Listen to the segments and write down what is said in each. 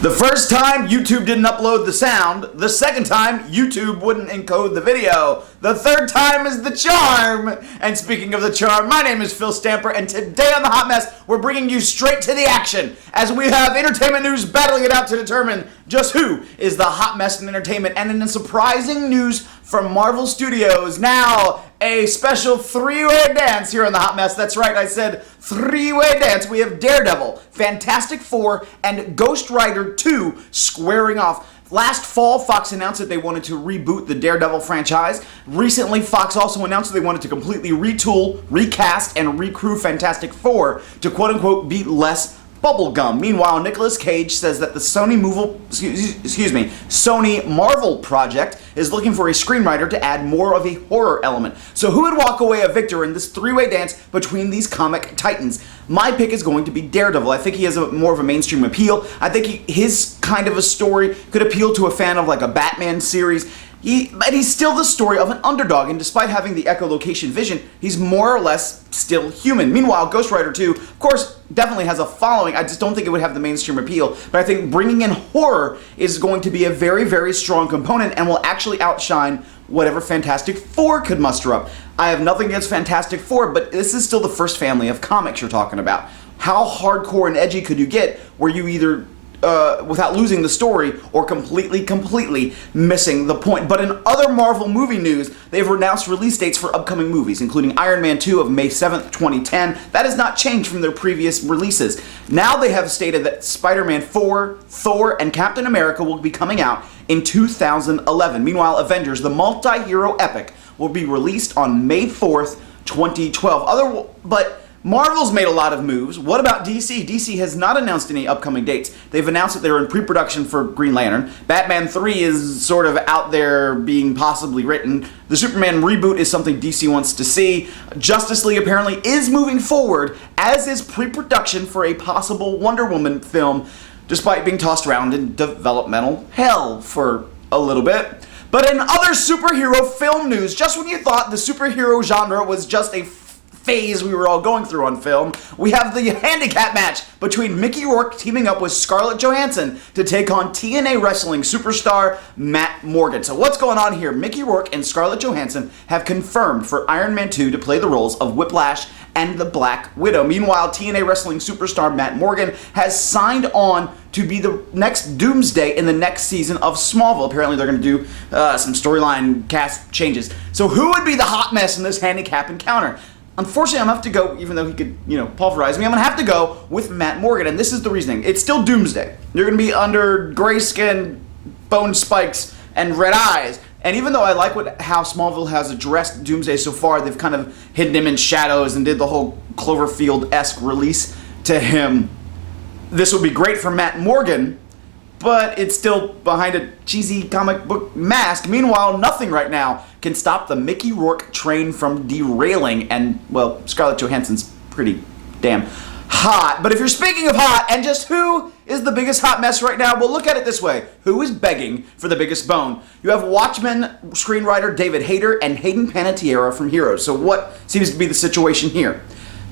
The first time, YouTube didn't upload the sound. The second time, YouTube wouldn't encode the video. The third time is the charm. And speaking of the charm, my name is Phil Stamper, and today on The Hot Mess, we're bringing you straight to the action as we have entertainment news battling it out to determine just who is the hot mess in entertainment. And in surprising news from Marvel Studios, now a special three-way dance here on The Hot Mess. That's right, I said three-way dance. We have Daredevil, Fantastic Four, and Ghost Rider 2 squaring off. Last fall, Fox announced that they wanted to reboot the Daredevil franchise. Recently, Fox also announced that they wanted to completely retool, recast, and recrew Fantastic Four to quote-unquote be less bubblegum. Meanwhile, Nicolas Cage says that the Sony Marvel project is looking for a screenwriter to add more of a horror element. So who would walk away a victor in this three-way dance between these comic titans? My pick is going to be Daredevil. I think he has more of a mainstream appeal. I think his kind of a story could appeal to a fan of like a Batman series. But he's still the story of an underdog, and despite having the echolocation vision, he's more or less still human. Meanwhile, Ghost Rider 2, of course, definitely has a following. I just don't think it would have the mainstream appeal. But I think bringing in horror is going to be a very, very strong component and will actually outshine whatever Fantastic Four could muster up. I have nothing against Fantastic Four, but this is still the first family of comics you're talking about. How hardcore and edgy could you get where you either without losing the story, or completely missing the point? But in other Marvel movie news, they've announced release dates for upcoming movies, including Iron Man 2 of May 7th, 2010. That has not changed from their previous releases. Now they have stated that Spider-Man 4, Thor, and Captain America will be coming out in 2011. Meanwhile, Avengers, the multi-hero epic, will be released on May 4th, 2012. But Marvel's made a lot of moves. What about DC? DC has not announced any upcoming dates. They've announced that they're in pre-production for Green Lantern. Batman 3 is sort of out there being possibly written. The Superman reboot is something DC wants to see. Justice League apparently is moving forward, as is pre-production for a possible Wonder Woman film, despite being tossed around in developmental hell for a little bit. But in other superhero film news, just when you thought the superhero genre was just a phase we were all going through on film, we have the handicap match between Mickey Rourke teaming up with Scarlett Johansson to take on TNA wrestling superstar Matt Morgan. So what's going on here? Mickey Rourke and Scarlett Johansson have confirmed for Iron Man 2 to play the roles of Whiplash and the Black Widow. Meanwhile, TNA wrestling superstar Matt Morgan has signed on to be the next Doomsday in the next season of Smallville. Apparently they're going to do some storyline cast changes. So who would be the hot mess in this handicap encounter? Unfortunately, I'm going to have to go, even though he could, pulverize me, I'm going to have to go with Matt Morgan, and this is the reasoning. It's still Doomsday. You're going to be under gray skin, bone spikes, and red eyes. And even though I like how Smallville has addressed Doomsday so far, they've kind of hidden him in shadows and did the whole Cloverfield-esque release to him. This would be great for Matt Morgan, but it's still behind a cheesy comic book mask. Meanwhile, nothing right now can stop the Mickey Rourke train from derailing, and, well, Scarlett Johansson's pretty damn hot. But if you're speaking of hot, and just who is the biggest hot mess right now, well, look at it this way. Who is begging for the biggest bone? You have Watchmen screenwriter David Hayter and Hayden Panettiere from Heroes. So what seems to be the situation here?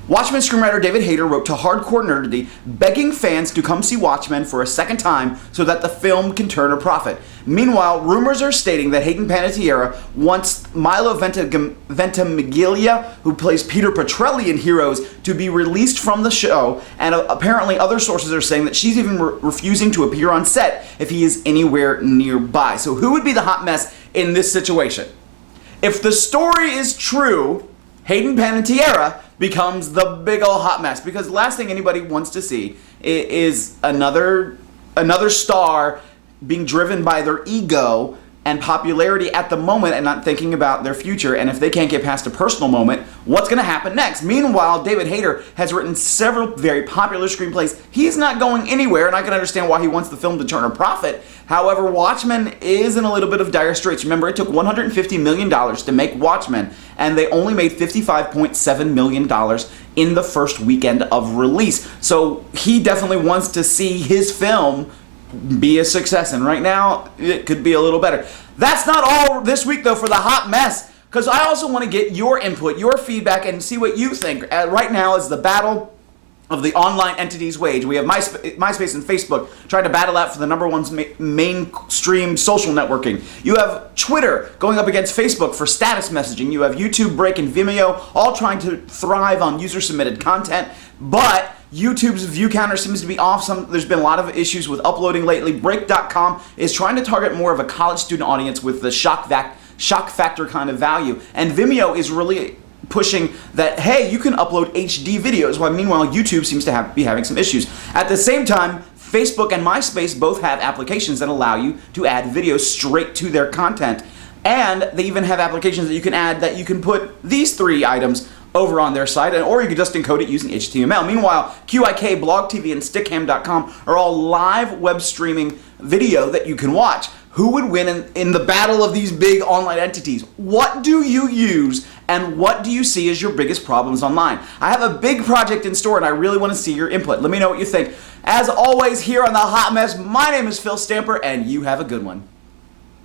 Watchmen screenwriter David Hayter wrote to Hardcore Nerdity, begging fans to come see Watchmen for a second time so that the film can turn a profit. Meanwhile, rumors are stating that Hayden Panettiere wants Milo Ventimiglia, who plays Peter Petrelli in Heroes, to be released from the show, and apparently other sources are saying that she's even refusing to appear on set if he is anywhere nearby. So who would be the hot mess in this situation? If the story is true, Hayden Panettiere becomes the big ol' hot mess, because the last thing anybody wants to see is another star being driven by their ego and popularity at the moment and not thinking about their future. And if they can't get past a personal moment, what's going to happen next? Meanwhile, David Hayter has written several very popular screenplays. He's not going anywhere, and I can understand why he wants the film to turn a profit. However, Watchmen is in a little bit of dire straits. Remember, it took $150 million to make Watchmen, and they only made $55.7 million in the first weekend of release. So he definitely wants to see his film be a success, and right now it could be a little better. That's not all this week though for the hot mess, because I also want to get your input, your feedback, and see what you think. Right now is the battle of the online entities wage. We have MySpace and Facebook trying to battle out for the number one mainstream social networking. You have Twitter going up against Facebook for status messaging. You have YouTube, Break, and Vimeo all trying to thrive on user-submitted content, but YouTube's view counter seems to be off. There's been a lot of issues with uploading lately. Break.com is trying to target more of a college student audience with the shock factor kind of value. And Vimeo is really pushing that, hey, you can upload HD videos, while meanwhile YouTube seems to be having some issues. At the same time, Facebook and MySpace both have applications that allow you to add videos straight to their content. And they even have applications that you can add that you can put these 3 items over on their site, or you can just encode it using HTML. Meanwhile, QIK, Blog TV, and Stickham.com are all live web streaming video that you can watch. Who would win in the battle of these big online entities? What do you use, and what do you see as your biggest problems online? I have a big project in store, and I really want to see your input. Let me know what you think. As always, here on The Hot Mess, my name is Phil Stamper, and you have a good one.